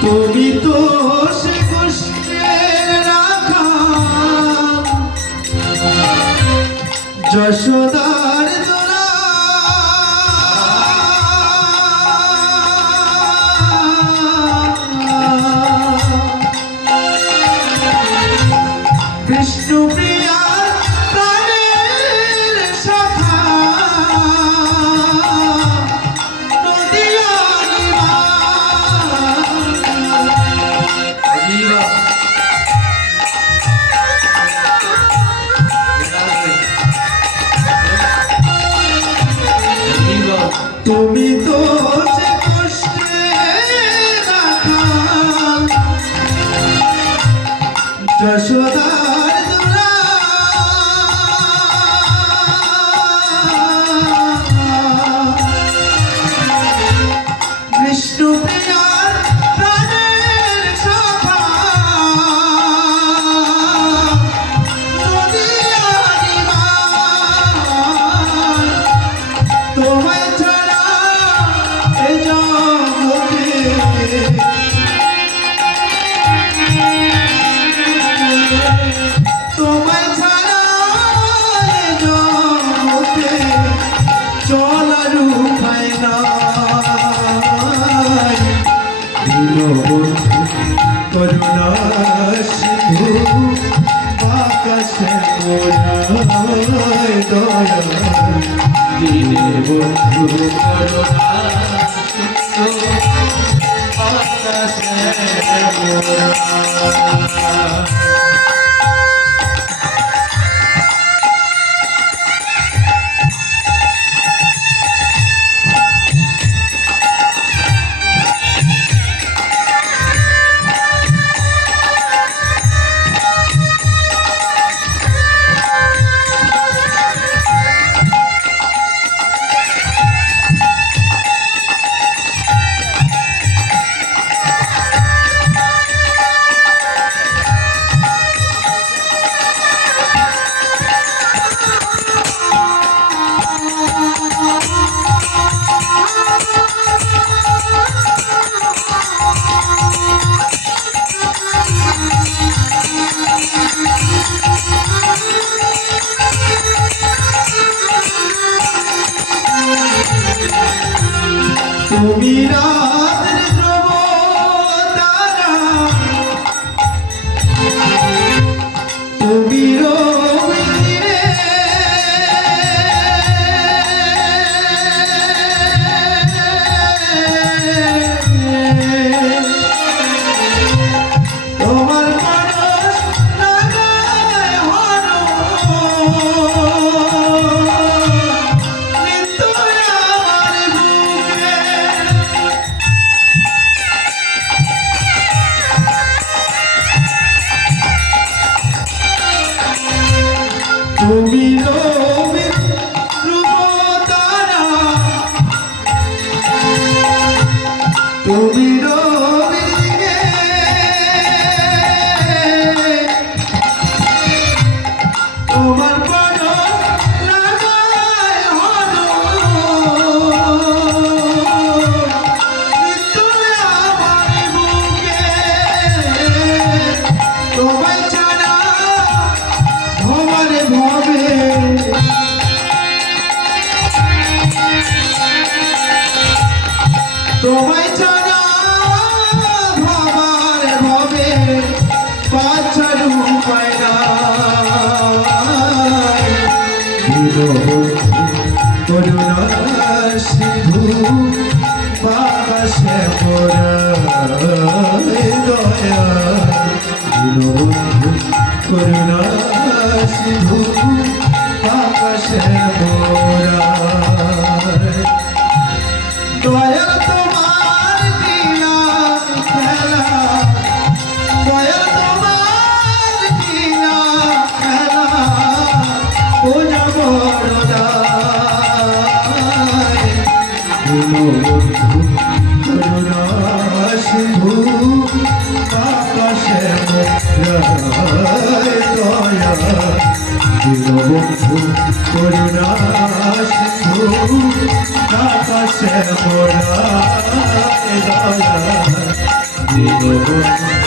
তুমি তো সে কষ্টের রাখা যশোদার দোলা বিষ্ণুপ্রিয়ার প্রাণের সখা নদিয়ারি মা তুমি তো সে কষ্টের রাখা যশোদার দোলা বিষ্ণুপ্রিয়ার প্রাণের সখা নদিয়ারি মা তোমায় ছাড়া এ জগতে তোমায় ছাড়া এ জগতে চলার উপায় নাই দীনবন্ধু করুণা সিন্ধু আকাশে মোরায় দয়া দীনবন্ধু করুণা সিন্ধু আকাশে মোরায় তুমি রাতের ধ্রুব তারা তুমি রবিরে তোমার পরশ লাগায় হর নিত্য আমার বুকে তুমি রবির ধ্রুব তারা তুমি রবির দিকে তোমার পরশ লাগায় হর নিত্য আমার বুকে তোমায় ছাড়া ভবে ভবে তোমায় ছাড়া ভবার ভবে বাঁচার উপায় নাই দীনবন্ধু করুণা সিন্ধু আকাশে মোরায় দয়া দীনবন্ধু করুণা সিন্ধু আকাশে মোরায় দয়া তোমার দিলা খেলা দয়া তোমার দিলা খেলা পূজা বড়দায় দীনবন্ধু করুণা সিন্ধু আকাশে মোরায় দয়া দীনবন্ধু করুণা সিন্ধু আকাশে মোরায় দয়া দীনবন্ধু